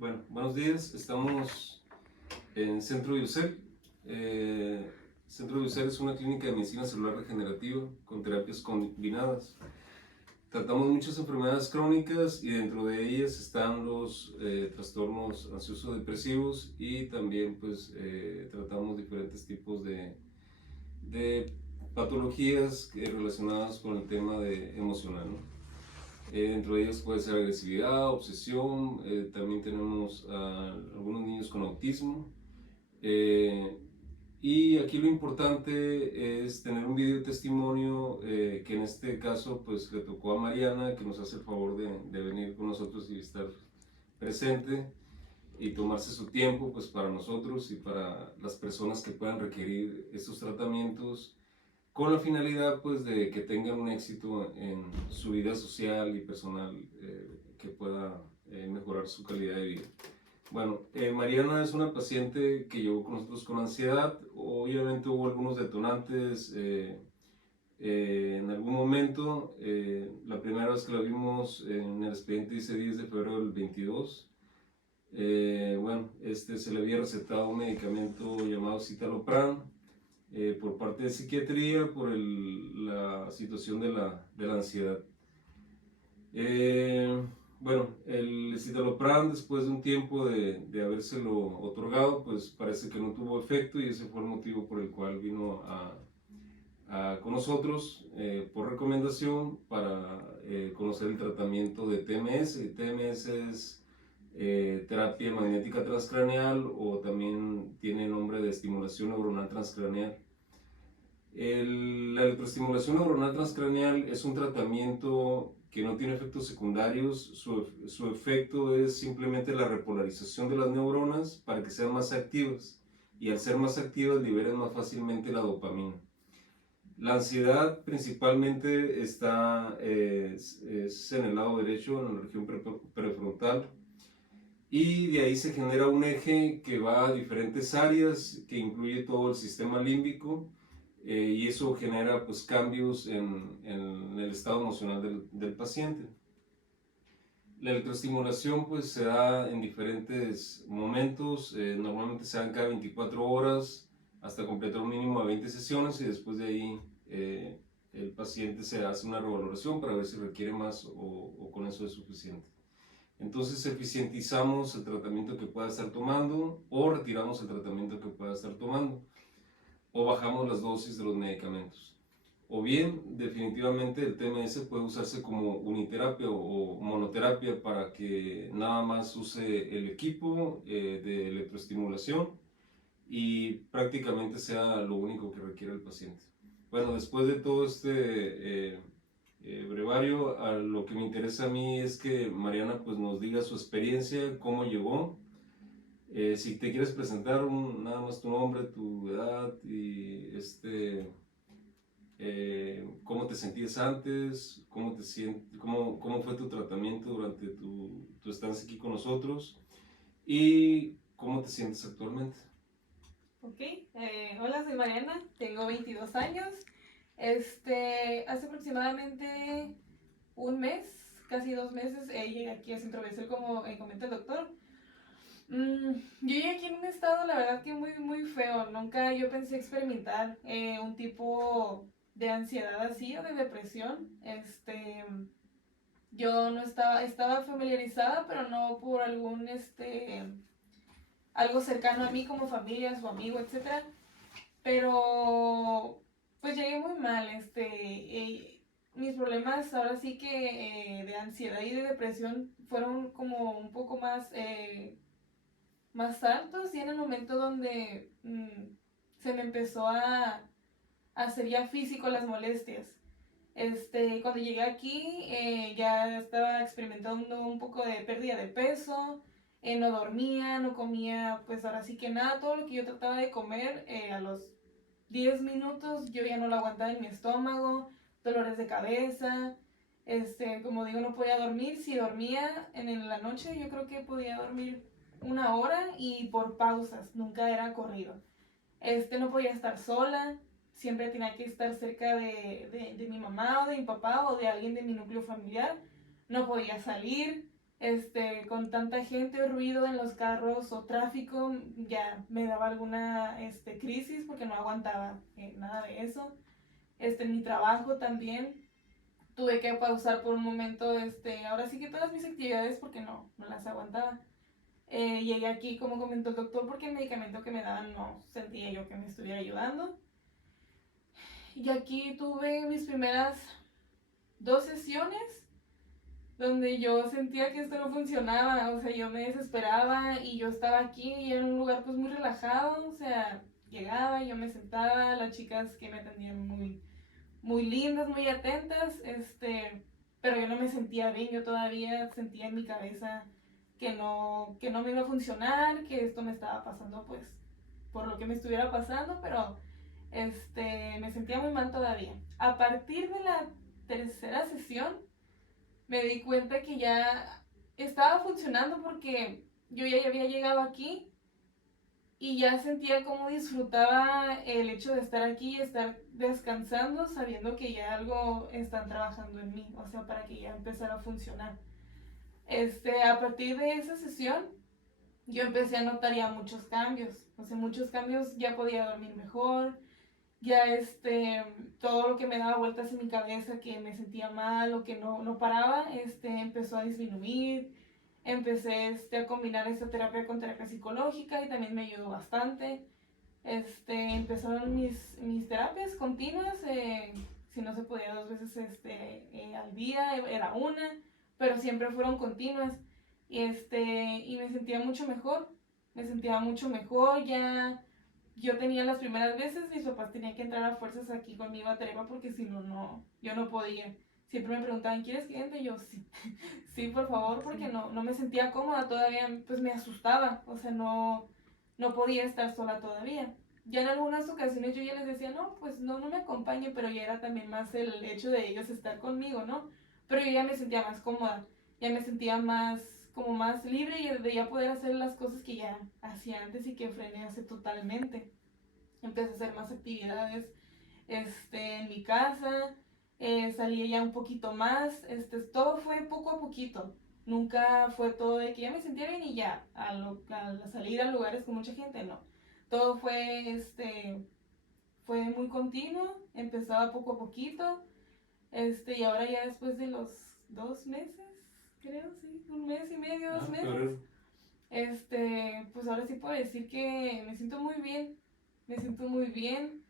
Bueno, buenos días. Estamos en Centro Biocel. Centro Biocel es una clínica de medicina celular regenerativa con terapias combinadas. Tratamos muchas enfermedades crónicas y dentro de ellas están los trastornos ansioso-depresivos y también pues tratamos diferentes tipos de patologías relacionadas con el tema emocional, ¿no? Dentro de ellas puede ser agresividad, obsesión, también tenemos a algunos niños con autismo. eh, y aquí lo importante es tener un video testimonio que en este caso pues le tocó a Mariana, que nos hace el favor de venir con nosotros y estar presente y tomarse su tiempo pues para nosotros y para las personas que puedan requerir estos tratamientos con la finalidad pues de que tengan un éxito en su vida social y personal, que pueda mejorar su calidad de vida. Bueno, Mariana es una paciente que llegó con nosotros con ansiedad. Obviamente hubo algunos detonantes en algún momento. La primera vez que la vimos en el expediente dice 10 de febrero del 22. Se le había recetado un medicamento llamado citalopram por parte de psiquiatría por la situación de la ansiedad. El citalopram, después de un tiempo de habérselo otorgado, pues parece que no tuvo efecto y ese fue el motivo por el cual vino con nosotros por recomendación para conocer el tratamiento de TMS. TMS es terapia magnética transcraneal, o también tiene nombre de estimulación neuronal transcraneal. La electroestimulación neuronal transcraneal es un tratamiento que no tiene efectos secundarios. Su efecto es simplemente la repolarización de las neuronas para que sean más activas, y al ser más activas liberan más fácilmente la dopamina. La ansiedad principalmente es en el lado derecho, en la región prefrontal, y de ahí se genera un eje que va a diferentes áreas, que incluye todo el sistema límbico, y eso genera pues cambios en el estado emocional del paciente. La electroestimulación pues se da en diferentes momentos, normalmente se dan cada 24 horas hasta completar un mínimo de 20 sesiones, y después de ahí el paciente se hace una revaloración para ver si requiere más o con eso es suficiente. Entonces eficientizamos el tratamiento que pueda estar tomando, o retiramos el tratamiento que pueda estar tomando, o bajamos las dosis de los medicamentos. O bien, definitivamente el TMS puede usarse como uniterapia o monoterapia, para que nada más use el equipo de electroestimulación y prácticamente sea lo único que requiere el paciente. Bueno, después de todo brevario, a lo que me interesa a mí es que Mariana pues nos diga su experiencia, cómo llegó. Si te quieres presentar, nada más tu nombre, tu edad y cómo te sentías antes, cómo fue tu tratamiento durante tu estancia aquí con nosotros y cómo te sientes actualmente. Ok, hola, soy Mariana, tengo 22 años. Hace aproximadamente un mes, casi 2 meses, llegué aquí a Centro Biocel, como comenta el doctor. Yo llegué aquí en un estado, la verdad que muy, muy feo. Nunca yo pensé experimentar un tipo de ansiedad así o de depresión. Yo no estaba familiarizada, pero no por algo cercano a mí como familia, su amigo, etcétera. Pero pues llegué muy mal. Mis problemas ahora sí que de ansiedad y de depresión fueron como un poco más altos, y en el momento donde se me empezó a hacer ya físico las molestias. Cuando llegué aquí ya estaba experimentando un poco de pérdida de peso, no dormía, no comía, pues ahora sí que nada. Todo lo que yo trataba de comer, a los 10 minutos yo ya no lo aguantaba en mi estómago, dolores de cabeza. Como digo, no podía dormir. Si dormía en la noche, yo creo que podía dormir 1 hora y por pausas, nunca era corrido. No podía estar sola, siempre tenía que estar cerca de mi mamá o de mi papá o de alguien de mi núcleo familiar. No podía salir, con tanta gente, ruido en los carros o tráfico, ya me daba alguna crisis porque no aguantaba nada de eso. En mi trabajo también tuve que pausar por un momento, ahora sí que todas mis actividades porque no las aguantaba. Llegué aquí, como comentó el doctor, porque el medicamento que me daban no sentía yo que me estuviera ayudando. Y aquí tuve mis primeras 2 sesiones donde yo sentía que esto no funcionaba, o sea, yo me desesperaba y yo estaba aquí y era un lugar pues muy relajado, o sea, llegaba, yo me sentaba, las chicas que me atendían muy, muy lindas, muy atentas, pero yo no me sentía bien, yo todavía sentía en mi cabeza que no me iba a funcionar, que esto me estaba pasando pues por lo que me estuviera pasando, pero me sentía muy mal todavía. A partir de la tercera sesión me di cuenta que ya estaba funcionando porque yo ya había llegado aquí y ya sentía cómo disfrutaba el hecho de estar aquí y estar descansando sabiendo que ya algo están trabajando en mí, o sea, para que ya empezara a funcionar. A partir de esa sesión yo empecé a notar ya muchos cambios, o sea, muchos cambios, ya podía dormir mejor, ya todo lo que me daba vueltas en mi cabeza, que me sentía mal o que no paraba, empezó a disminuir. Empecé a combinar esta terapia con terapia psicológica y también me ayudó bastante. Empezaron mis terapias continuas, si no se podía 2 veces al día, era una, pero siempre fueron continuas. Y me sentía mucho mejor, ya yo tenía las primeras veces, mis papás tenían que entrar a fuerzas aquí conmigo a terapia porque si no, yo no podía. Siempre me preguntaban, ¿quieres que entre? Y yo, sí, sí, por favor, porque no me sentía cómoda todavía, pues me asustaba, o sea, no podía estar sola todavía. Ya en algunas ocasiones yo ya les decía, no, pues no me acompañe, pero ya era también más el hecho de ellos estar conmigo, ¿no? Pero yo ya me sentía más cómoda, ya me sentía como más libre y de ya poder hacer las cosas que ya hacía antes y que frené hace totalmente. Empecé a hacer más actividades en mi casa, salí ya un poquito más, todo fue poco a poquito. Nunca fue todo de que ya me sentía bien y ya, a salir a lugares con mucha gente, no. Todo fue muy continuo, empezaba poco a poquito, y ahora ya después de los 2 meses, creo, sí, 1 mes y medio, 2 meses, pues ahora sí puedo decir que me siento muy bien, me siento muy bien.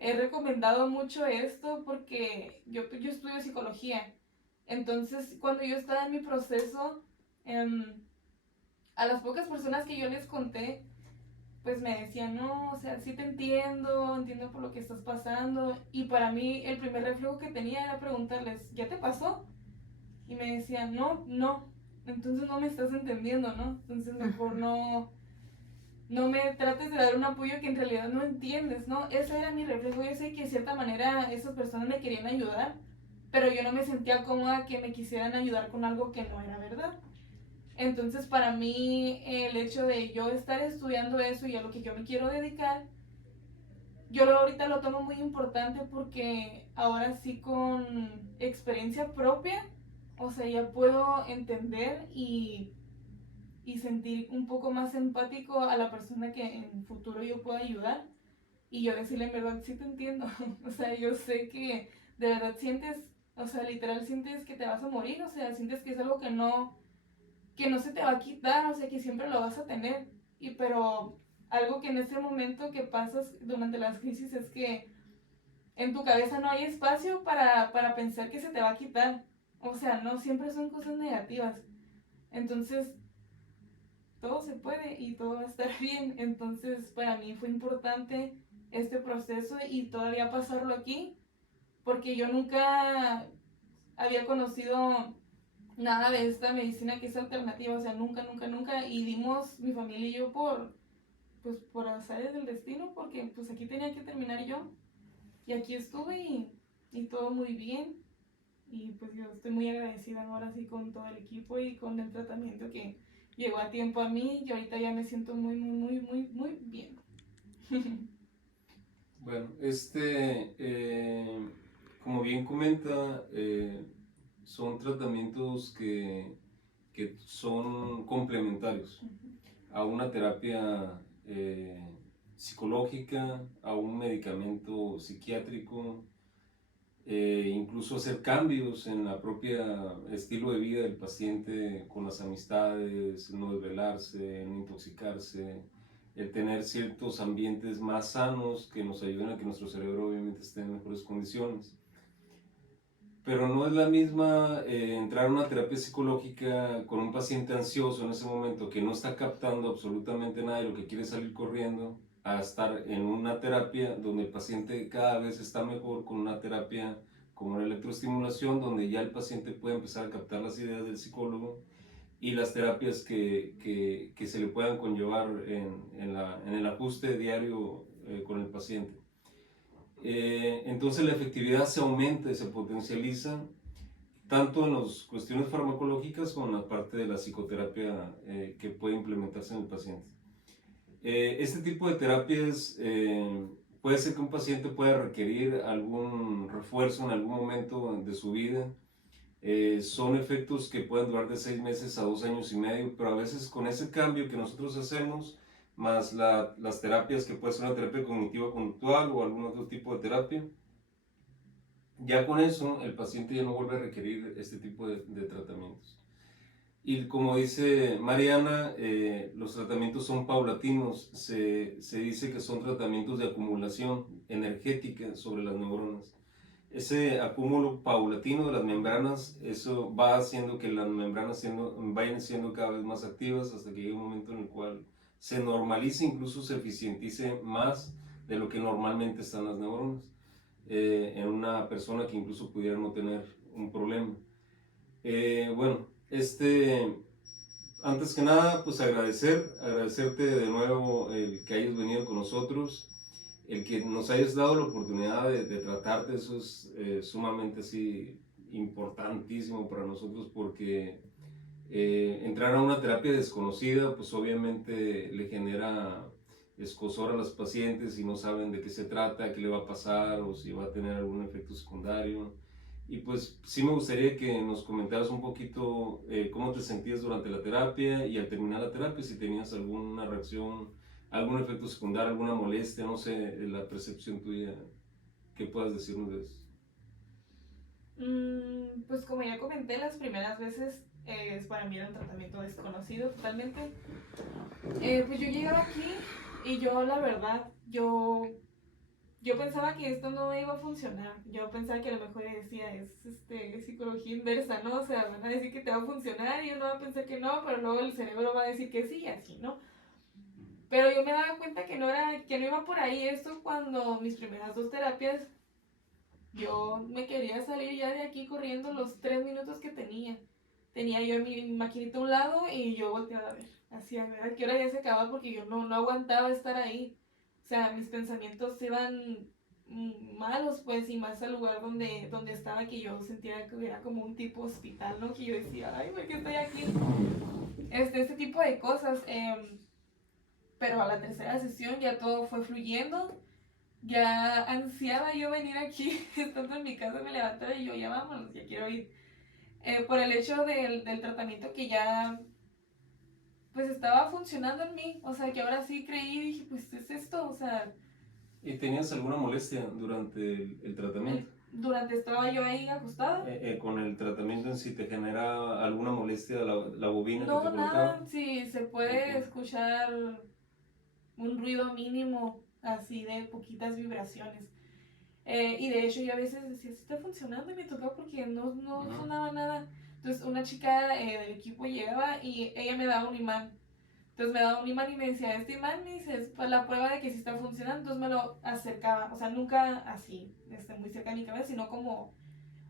He recomendado mucho esto porque yo estudio psicología. Entonces, cuando yo estaba en mi proceso, a las pocas personas que yo les conté, pues me decían, no, o sea, sí te entiendo por lo que estás pasando. Y para mí el primer reflejo que tenía era preguntarles, ¿ya te pasó? Y me decían, no, entonces no me estás entendiendo, ¿no? Entonces mejor no me trates de dar un apoyo que en realidad no entiendes, ¿no? Ese era mi reflejo. Yo sé que de cierta manera esas personas me querían ayudar, pero yo no me sentía cómoda que me quisieran ayudar con algo que no era verdad. Entonces, para mí, el hecho de yo estar estudiando eso y a lo que yo me quiero dedicar, ahorita lo tomo muy importante porque ahora sí con experiencia propia, o sea, ya puedo entender y sentir un poco más empático a la persona que en el futuro yo pueda ayudar y yo decirle en verdad, sí te entiendo, o sea, yo sé que de verdad sientes, o sea, literal sientes que te vas a morir, o sea, sientes que es algo que no se te va a quitar, o sea, que siempre lo vas a tener, pero algo que en ese momento que pasas durante las crisis es que en tu cabeza no hay espacio para pensar que se te va a quitar, o sea, no siempre son cosas negativas, entonces todo se puede y todo va a estar bien. Entonces, para mí fue importante este proceso y todavía pasarlo aquí, porque yo nunca había conocido nada de esta medicina que es alternativa, o sea, nunca, y dimos mi familia y yo por azares del destino, porque pues aquí tenía que terminar yo, y aquí estuve y todo muy bien, y pues yo estoy muy agradecida ahora sí con todo el equipo y con el tratamiento que llegó a tiempo a mí y ahorita ya me siento muy bien. Bueno, como bien comenta, son tratamientos que que son complementarios a una terapia psicológica, a un medicamento psiquiátrico, incluso hacer cambios en la propia estilo de vida del paciente con las amistades, no desvelarse, no intoxicarse, el tener ciertos ambientes más sanos que nos ayuden a que nuestro cerebro obviamente esté en mejores condiciones. Pero no es la misma entrar a una terapia psicológica con un paciente ansioso en ese momento que no está captando absolutamente nada de lo que quiere salir corriendo, a estar en una terapia donde el paciente cada vez está mejor, con una terapia como la electroestimulación, donde ya el paciente puede empezar a captar las ideas del psicólogo, y las terapias que se le puedan conllevar en el ajuste diario con el paciente. Entonces la efectividad se aumenta y se potencializa tanto en las cuestiones farmacológicas como en la parte de la psicoterapia que puede implementarse en el paciente. Este tipo de terapias puede ser que un paciente pueda requerir algún refuerzo en algún momento de su vida. Son efectos que pueden durar de 6 meses a 2 años y medio, pero a veces con ese cambio que nosotros hacemos, más las terapias que puede ser una terapia cognitiva conductual o algún otro tipo de terapia, ya con eso el paciente ya no vuelve a requerir este tipo de tratamientos. Y como dice Mariana, los tratamientos son paulatinos, se dice que son tratamientos de acumulación energética sobre las neuronas. Ese acúmulo paulatino de las membranas, eso va haciendo que las membranas vayan siendo cada vez más activas hasta que llegue un momento en el cual se normalice, incluso se eficientice más de lo que normalmente están las neuronas, en una persona que incluso pudiera no tener un problema. Bueno, antes que nada, pues agradecerte de nuevo el que hayas venido con nosotros, el que nos hayas dado la oportunidad de tratarte. Eso es sumamente así importantísimo para nosotros, porque entrar a una terapia desconocida, pues obviamente le genera escozor a los pacientes y no saben de qué se trata, qué le va a pasar o si va a tener algún efecto secundario. Y pues sí me gustaría que nos comentaras un poquito cómo te sentías durante la terapia y al terminar la terapia, si tenías alguna reacción, algún efecto secundario, alguna molestia, no sé, la percepción tuya, ¿qué puedas decirnos de eso? Pues como ya comenté, las primeras veces para mí era un tratamiento desconocido totalmente. Pues yo llegaba aquí y yo la verdad, yo pensaba que esto no iba a funcionar. Yo pensaba que a lo mejor decía, es psicología inversa, ¿no? O sea, van a decir que te va a funcionar y uno va a pensar que no, pero luego el cerebro va a decir que sí y así, ¿no? Pero yo me daba cuenta que no iba por ahí. Esto cuando mis primeras 2 terapias, yo me quería salir ya de aquí corriendo los 3 minutos que tenía. Tenía yo mi maquinita a un lado y yo volteaba a ver, así a ver a qué hora ya se acababa, porque yo no aguantaba estar ahí. O sea, mis pensamientos iban malos, pues, y más al lugar donde estaba, que yo sentía que era como un tipo hospital, ¿no? Que yo decía, ay, ¿por qué estoy aquí? Este tipo de cosas. Pero a la tercera sesión ya todo fue fluyendo. Ya ansiaba yo venir aquí, estando en mi casa me levantaba y yo, ya vámonos, ya quiero ir. Por el hecho del tratamiento que ya pues estaba funcionando en mí, o sea, que ahora sí creí y dije, pues es esto, o sea, ¿Y tenías alguna molestia durante el tratamiento? durante estaba yo ahí ajustada. Con el tratamiento en sí, ¿te genera alguna molestia la bobina que te No, colocaban? nada, sí, se puede escuchar un ruido mínimo, así de poquitas vibraciones. Y de hecho yo a veces decía, sí está funcionando, y me tocaba porque no sonaba nada. Entonces una chica del equipo llegaba y ella me daba un imán. Entonces me daba un imán y me decía, este imán, me dice, es para la prueba de que sí está funcionando. Entonces me lo acercaba, o sea, nunca así, muy cerca de mi cabeza, sino como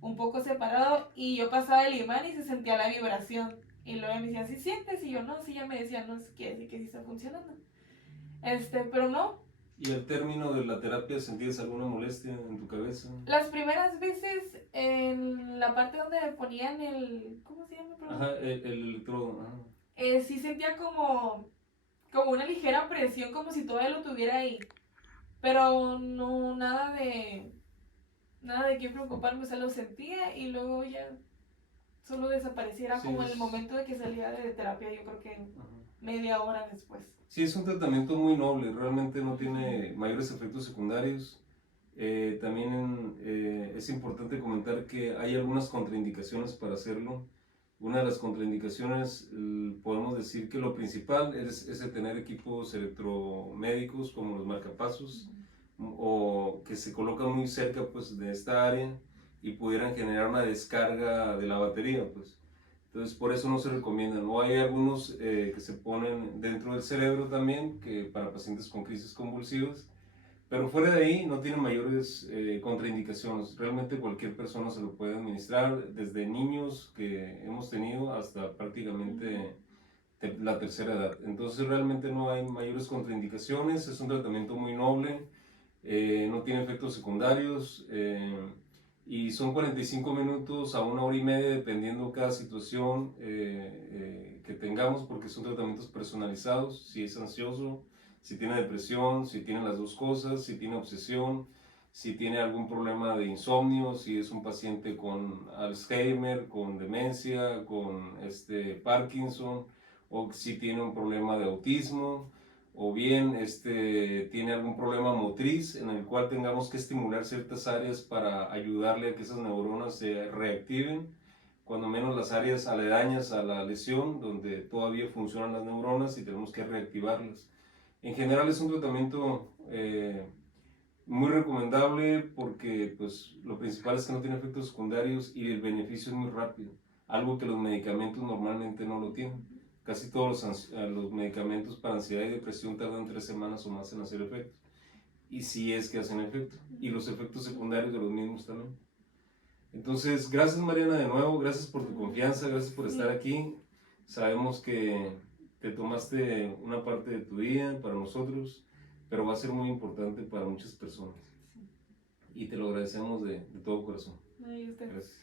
un poco separado. Y yo pasaba el imán y se sentía la vibración. Y luego me decía, ¿sí sientes? Y yo, no, sí, ya me decía, no, es que sí está funcionando. Pero no. ¿Y al término de la terapia sentías alguna molestia en tu cabeza? Las primeras veces en la parte donde me ponían ¿cómo se llama? Ajá, el electrodo. Ajá. Sí sentía como una ligera presión, como si todavía lo tuviera ahí. Pero no, nada de qué preocuparme, o sea, lo sentía y luego ya solo desapareciera Sí, como en el es- momento de que salía de terapia, yo creo que Ajá. media hora después. Sí, es un tratamiento muy noble, realmente no tiene mayores efectos secundarios. También es importante comentar que hay algunas contraindicaciones para hacerlo. Una de las contraindicaciones, podemos decir que lo principal es el tener equipos electromédicos como los marcapasos o que se colocan muy cerca pues, de esta área y pudieran generar una descarga de la batería. Pues. Entonces, por eso no se recomiendan. O hay algunos que se ponen dentro del cerebro también, que para pacientes con crisis convulsivas, pero fuera de ahí no tiene mayores contraindicaciones. Realmente cualquier persona se lo puede administrar, desde niños que hemos tenido hasta prácticamente la tercera edad. Entonces realmente no hay mayores contraindicaciones, es un tratamiento muy noble, no tiene efectos secundarios y son 45 minutos a 1 hora y media dependiendo cada situación que tengamos porque son tratamientos personalizados, si es ansioso, si tiene depresión, si tiene las dos cosas, si tiene obsesión, si tiene algún problema de insomnio, si es un paciente con Alzheimer, con demencia, con Parkinson, o si tiene un problema de autismo, o bien tiene algún problema motriz en el cual tengamos que estimular ciertas áreas para ayudarle a que esas neuronas se reactiven, cuando menos las áreas aledañas a la lesión, donde todavía funcionan las neuronas y tenemos que reactivarlas. En general es un tratamiento muy recomendable porque pues, lo principal es que no tiene efectos secundarios y el beneficio es muy rápido, algo que los medicamentos normalmente no lo tienen. Casi todos los medicamentos para ansiedad y depresión tardan 3 semanas o más en hacer efecto. Y si es que hacen efecto. Y los efectos secundarios de los mismos también. Entonces, gracias Mariana de nuevo, gracias por tu confianza, gracias por estar aquí. Sabemos que te tomaste una parte de tu día para nosotros, pero va a ser muy importante para muchas personas. Y te lo agradecemos de todo corazón. Ay, usted. Gracias.